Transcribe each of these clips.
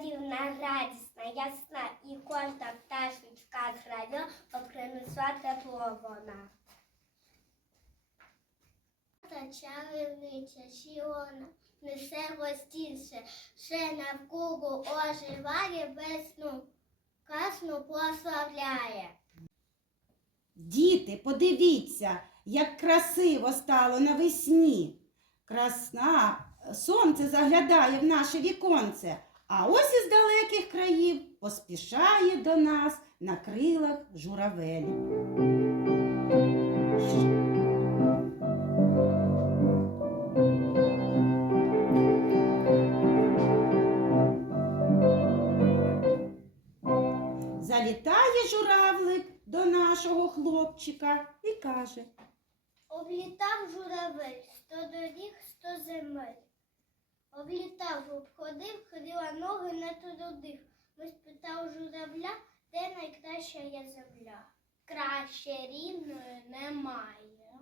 царівна радісна, ясна, і кожна пташечка з райо принесла тепло вона. Та чарівниця сіона несе гостінце, ще навколо оживає весну, красну прославляє. Діти, подивіться, як красиво стало навесні. Красна, сонце заглядає в наше віконце, а ось із далеких країв поспішає до нас на крилах журавель. Залітає журавлик до нашого хлопчика і каже. Облітав журавель, сто доріг, сто земель. Облітав, обходив, ходила ноги не трудив. Ми спитав журавля, де найкраща є земля. Краще рівної немає.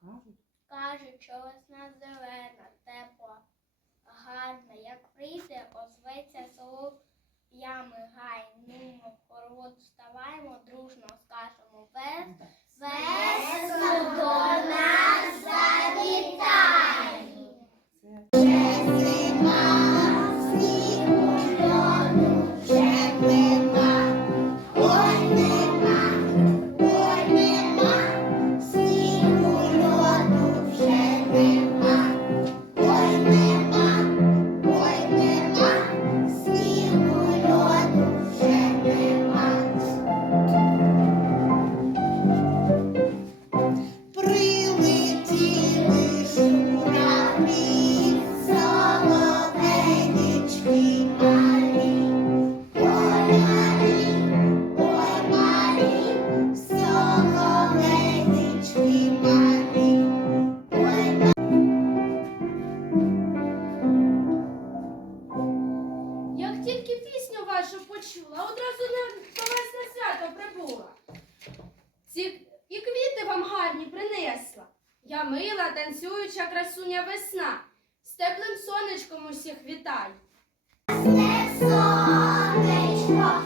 Кажуть. Кажуть, що весна зелена, тепла, гарна. Як прийде, озветься село ями гай. Ну, в хоровод вставаємо, дружно скажемо вес. Весно до нас завітай. Це Прилетіли Ці і квіти вам гарні принесла. Я мила, танцююча красуня весна. З теплим сонечком усіх вітай. Сонечко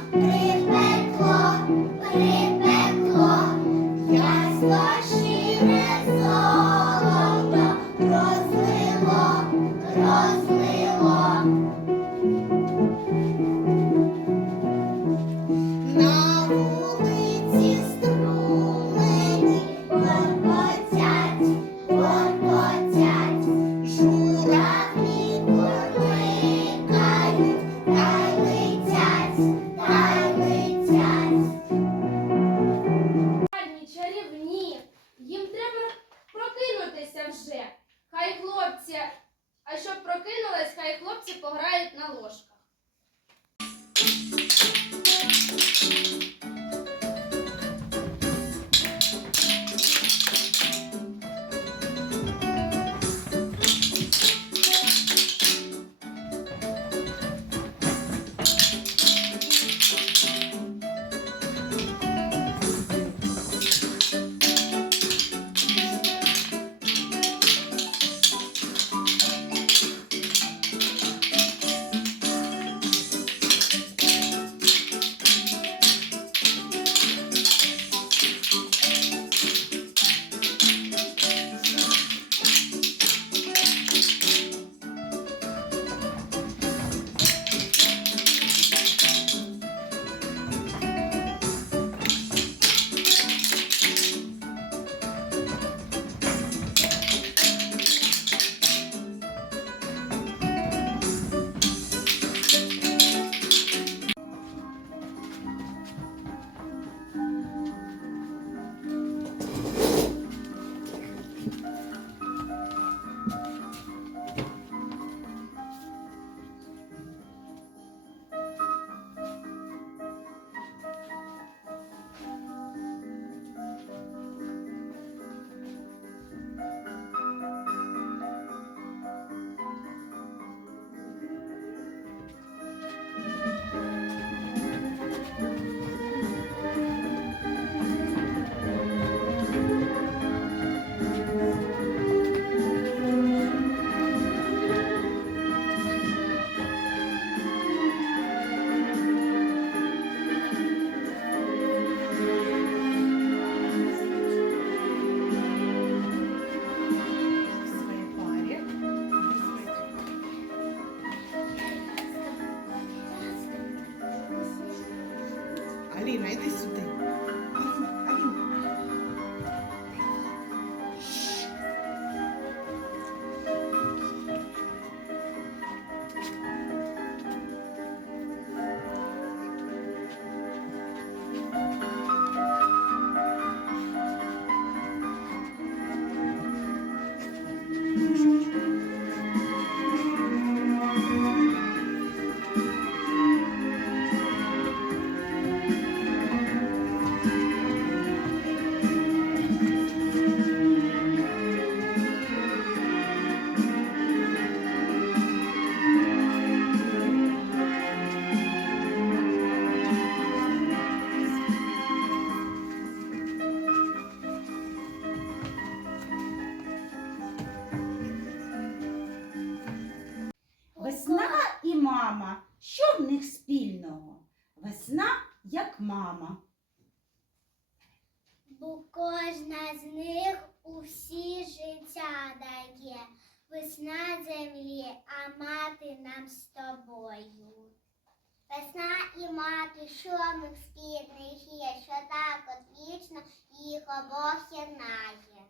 що Шумик спідний є, що так от вічно їх обох єднає.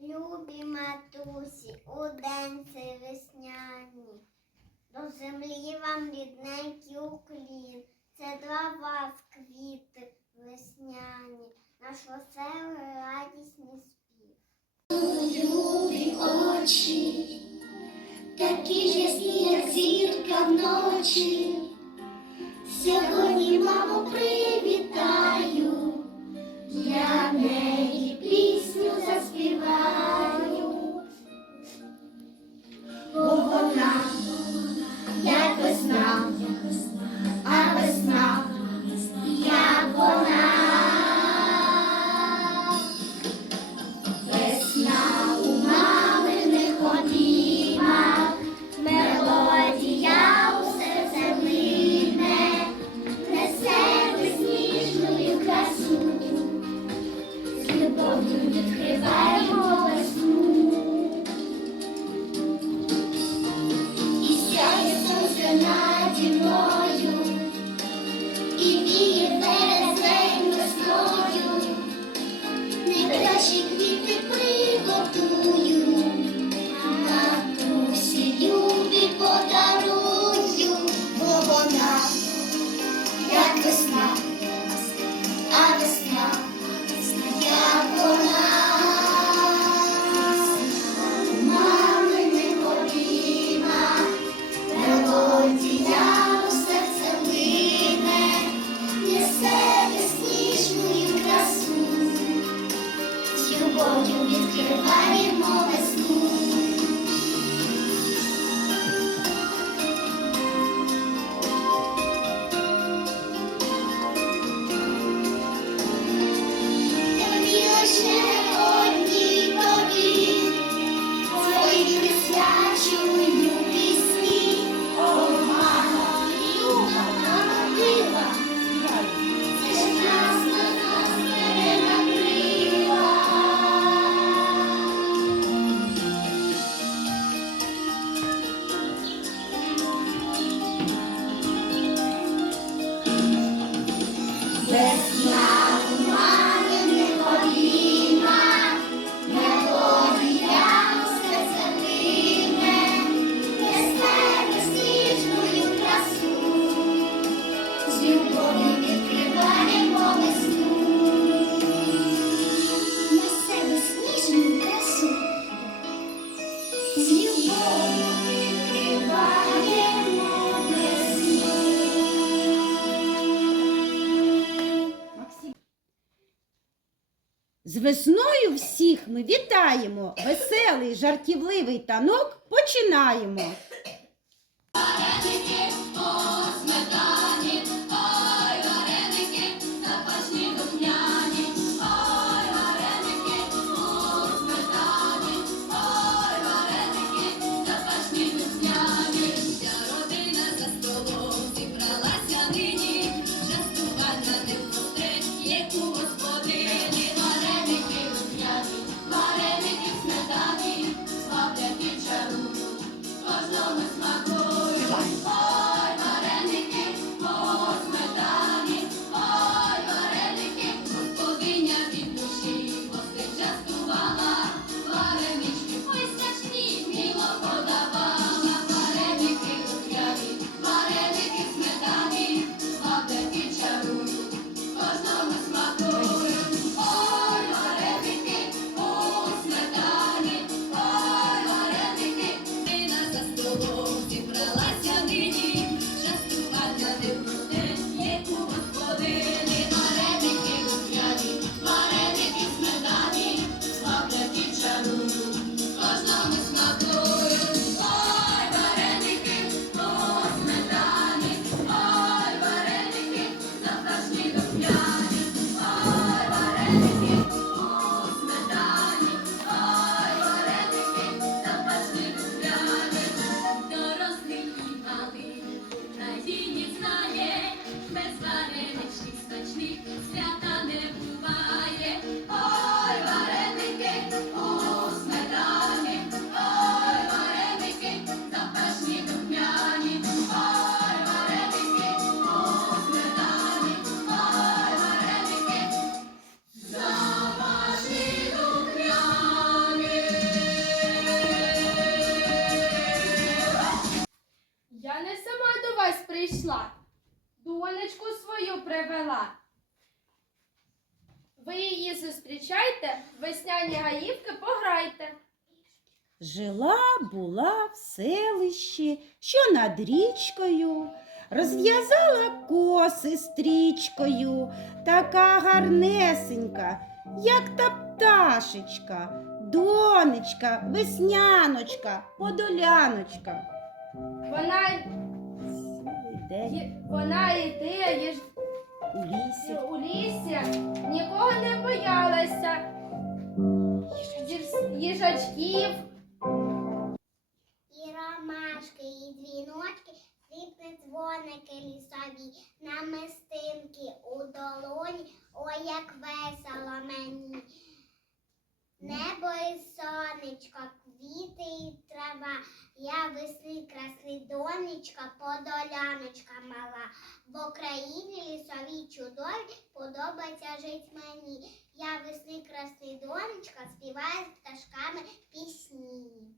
Любі матусі, у день цей весняні, до землі вам рідненький уклін, це два вас квіти весняні, наш веселий радісний спів. Любі очі, такі ясні, як зірка вночі. Сьогодні маму привітаю, я неї пісню заспіваю. граємо веселий жартівливий танок. Починаємо. Ви її зустрічайте, весняні гаївки пограйте. Жила була в селищі, що над річкою, розв'язала коси стрічкою, така гарнесенька, як та пташечка, донечка, весняночка, подоляночка. Вона, вона йде їж, у лісі. у лісі, нікого не боялася. Їж- Їжачків, І ромашки, і дзвіночки, срібні дзвоники лісові, намистинки у долоні, ой, як весело мені. Небо і сонечко, квіти і трава, я весни красний донечка, подоляночка мала. В Україні лісовій чудові подобається жить мені. Я весни красний донечка, співаю з пташками пісні.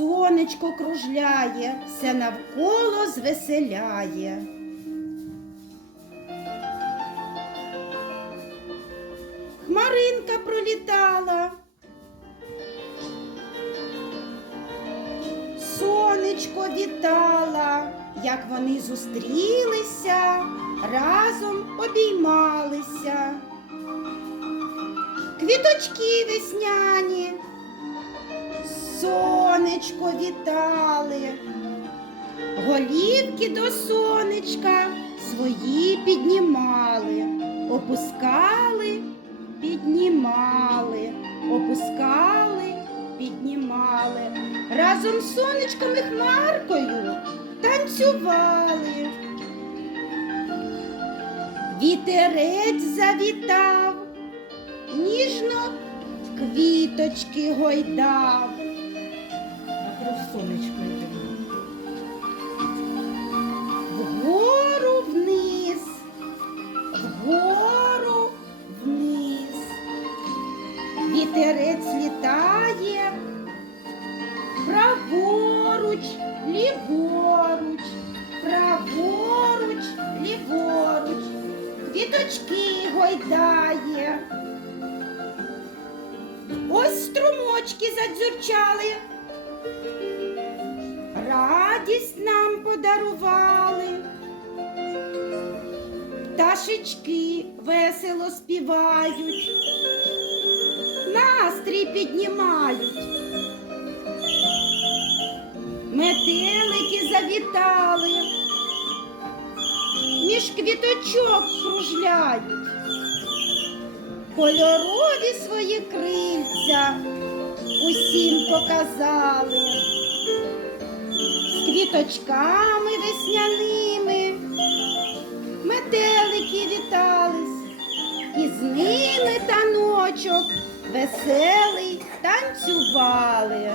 Сонечко кружляє, все навколо звеселяє. Хмаринка пролітала. Сонечко вітала, як вони зустрілися, разом обіймалися. Квіточки весняні сонечко вітали, голівки до сонечка свої піднімали, опускали, піднімали, опускали, піднімали. Разом з сонечком і хмаркою танцювали. Вітерець завітав, ніжно квіточки гойдав. Вітерець літає, праворуч, ліворуч, праворуч, ліворуч. квіточки гойдає. Ось струмочки задзюрчали. Радість нам подарували. Пташечки весело співають, настрій піднімають. Метелики завітали, між квіточок кружляють, кольорові свої крильця усім показали, з квіточками весняними метелики вітались, і з ними таночок веселий танцювали.